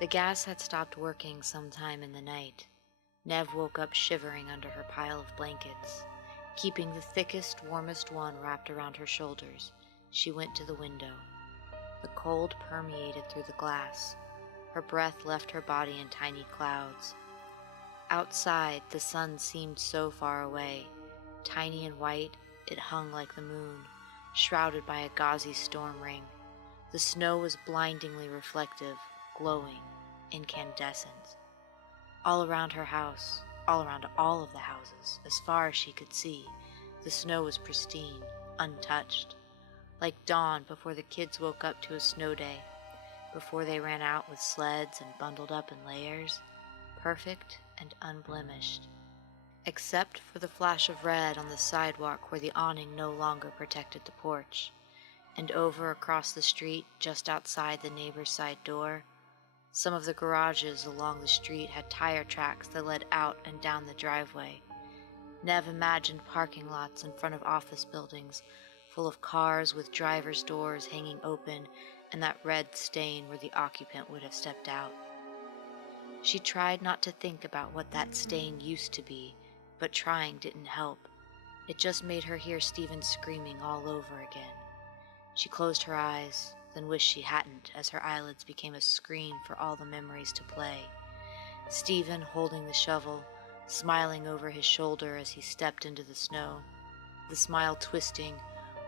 The gas had stopped working sometime in the night. Nev woke up shivering under her pile of blankets. Keeping the thickest, warmest one wrapped around her shoulders, she went to the window. The cold permeated through the glass. Her breath left her body in tiny clouds. Outside, the sun seemed so far away. Tiny and white, it hung like the moon, shrouded by a gauzy storm ring. The snow was blindingly reflective, glowing, incandescent. All around her house, all around all of the houses, as far as she could see, the snow was pristine, untouched. Like dawn before the kids woke up to a snow day, before they ran out with sleds and bundled up in layers, perfect and unblemished. Except for the flash of red on the sidewalk where the awning no longer protected the porch, and over across the street just outside the neighbor's side door, some of the garages along the street had tire tracks that led out and down the driveway. Nev imagined parking lots in front of office buildings, full of cars with drivers' doors hanging open and that red stain where the occupant would have stepped out. She tried not to think about what that stain used to be, but trying didn't help. It just made her hear Stephen screaming all over again. She closed her eyes, then wished she hadn't, as her eyelids became a screen for all the memories to play. Stephen holding the shovel, smiling over his shoulder as he stepped into the snow, the smile twisting,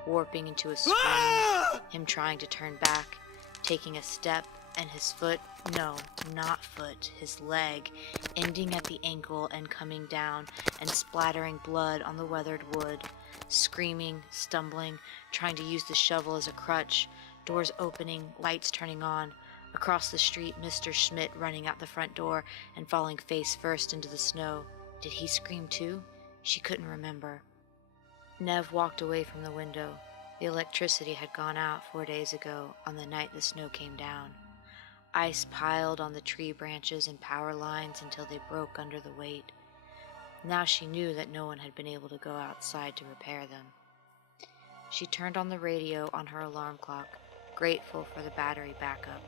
warping into a scream, him trying to turn back, taking a step, and his foot, no, not foot, his leg, ending at the ankle and coming down and splattering blood on the weathered wood, screaming, stumbling, trying to use the shovel as a crutch, doors opening, lights turning on. Across the street, Mr. Schmidt running out the front door and falling face first into the snow. Did he scream too? She couldn't remember. Nev walked away from the window. The electricity had gone out 4 days ago on the night the snow came down. Ice piled on the tree branches and power lines until they broke under the weight. Now she knew that no one had been able to go outside to repair them. She turned on the radio on her alarm clock, grateful for the battery backup.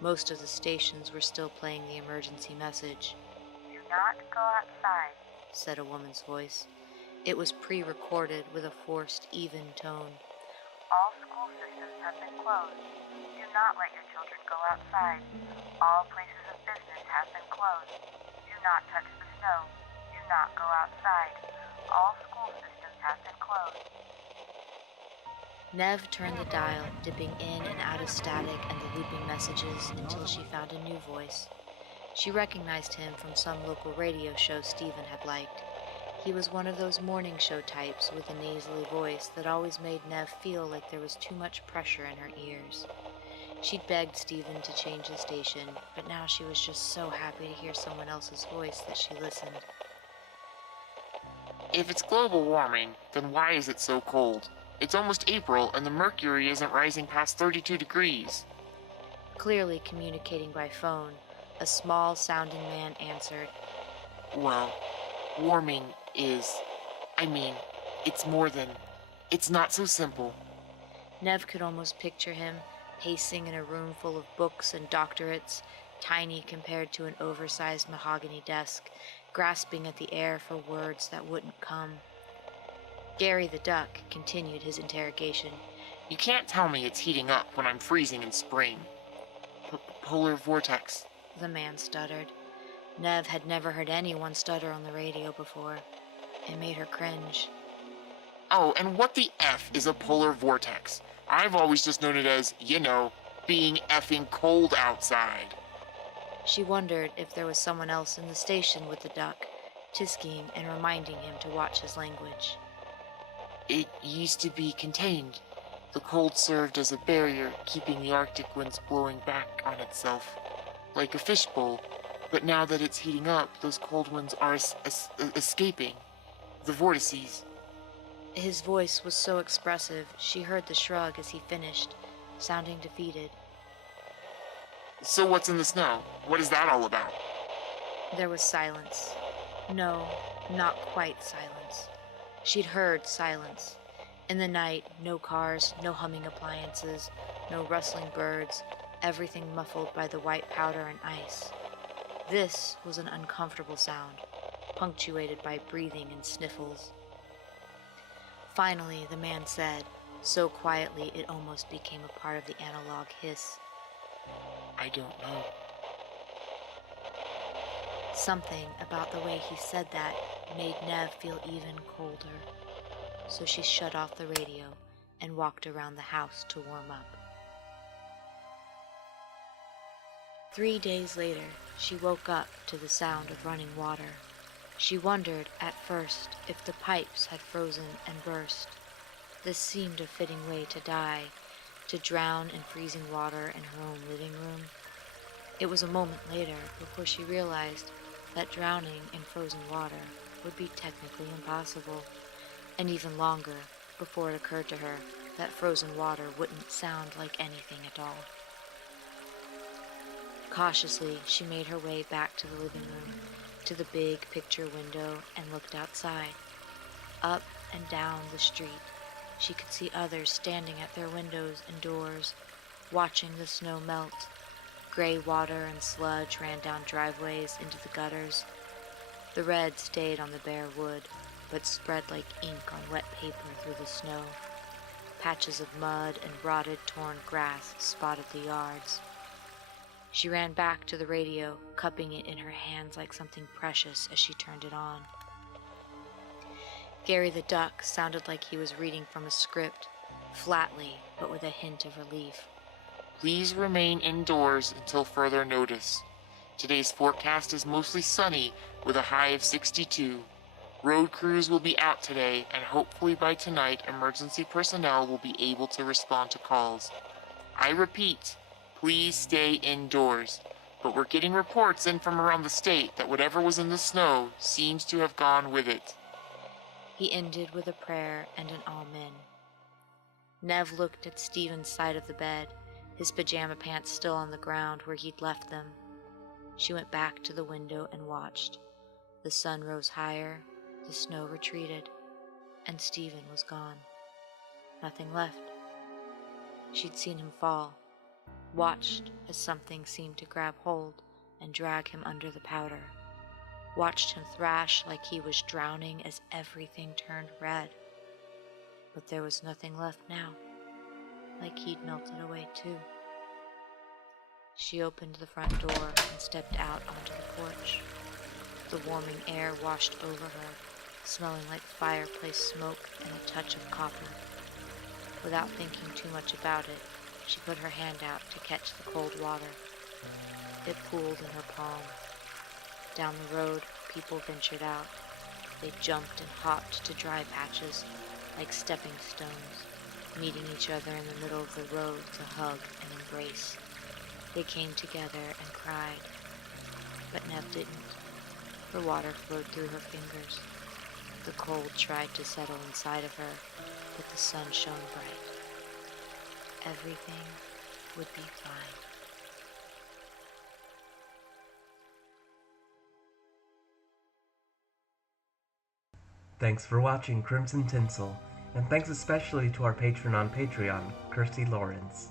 Most of the stations were still playing the emergency message. "Do not go outside," said a woman's voice. It was pre-recorded with a forced, even tone. "All school systems have been closed. Do not let your children go outside. All places of business have been closed. Do not touch the snow. Do not go outside. All school systems have been closed." Nev turned the dial, dipping in and out of static and the looping messages until she found a new voice. She recognized him from some local radio show Stephen had liked. He was one of those morning show types with a nasally voice that always made Nev feel like there was too much pressure in her ears. She'd begged Stephen to change the station, but now she was just so happy to hear someone else's voice that she listened. If it's global warming, then why is it so cold? It's almost April and the mercury isn't rising past 32 degrees. Clearly communicating by phone, a small-sounding man answered. Well, warming is... it's more than... It's not so simple. Nev could almost picture him, pacing in a room full of books and doctorates, tiny compared to an oversized mahogany desk, grasping at the air for words that wouldn't come. Gary the Duck continued his interrogation. You can't tell me it's heating up when I'm freezing in spring. Polar vortex. The man stuttered. Nev had never heard anyone stutter on the radio before. It made her cringe. Oh, and what the F is a polar vortex? I've always just known it as, being effing cold outside. She wondered if there was someone else in the station with the duck, tisking and reminding him to watch his language. It used to be contained. The cold served as a barrier, keeping the Arctic winds blowing back on itself, like a fishbowl. But now that it's heating up, those cold winds are escaping. The vortices. His voice was so expressive, she heard the shrug as he finished, sounding defeated. So what's in the snow? What is that all about? There was silence. No, not quite silence. She'd heard silence. In the night, no cars, no humming appliances, no rustling birds, everything muffled by the white powder and ice. This was an uncomfortable sound, punctuated by breathing and sniffles. Finally, the man said, so quietly it almost became a part of the analog hiss, I don't know. Something about the way he said that made Nev feel even colder, so she shut off the radio and walked around the house to warm up. 3 days later, she woke up to the sound of running water. She wondered at first if the pipes had frozen and burst. This seemed a fitting way to die, to drown in freezing water in her own living room. It was a moment later before she realized that drowning in frozen water would be technically impossible, and even longer before it occurred to her that frozen water wouldn't sound like anything at all. Cautiously, she made her way back to the living room, to the big picture window, and looked outside. Up and down the street, she could see others standing at their windows and doors, watching the snow melt. Gray water and sludge ran down driveways into the gutters. The red stayed on the bare wood, but spread like ink on wet paper through the snow. Patches of mud and rotted, torn grass spotted the yards. She ran back to the radio, cupping it in her hands like something precious as she turned it on. Gary the Duck sounded like he was reading from a script, flatly but with a hint of relief. Please remain indoors until further notice. Today's forecast is mostly sunny with a high of 62. Road crews will be out today, and hopefully by tonight emergency personnel will be able to respond to calls. I repeat, please stay indoors. But we're getting reports in from around the state that whatever was in the snow seems to have gone with it. He ended with a prayer and an amen. Nev looked at Stephen's side of the bed, his pajama pants still on the ground where he'd left them. She went back to the window and watched. The sun rose higher, the snow retreated, and Stephen was gone. Nothing left. She'd seen him fall, watched as something seemed to grab hold and drag him under the powder, watched him thrash like he was drowning as everything turned red. But there was nothing left now, like he'd melted away too. She opened the front door and stepped out onto the porch. The warming air washed over her, smelling like fireplace smoke and a touch of copper. Without thinking too much about it, she put her hand out to catch the cold water. It pooled in her palm. Down the road, people ventured out. They jumped and hopped to dry patches, like stepping stones, meeting each other in the middle of the road to hug and embrace. They came together and cried, but Nev didn't. Her water flowed through her fingers. The cold tried to settle inside of her, but the sun shone bright. Everything would be fine. Thanks for watching Crimson Tinsel, and thanks especially to our patron on Patreon, Kirsty Lawrence.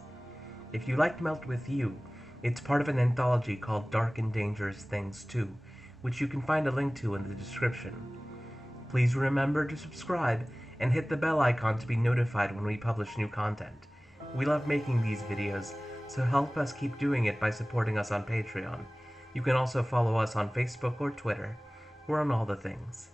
If you liked Melt With You, it's part of an anthology called Dark and Dangerous Things 2, which you can find a link to in the description. Please remember to subscribe and hit the bell icon to be notified when we publish new content. We love making these videos, so help us keep doing it by supporting us on Patreon. You can also follow us on Facebook or Twitter. We're on all the things.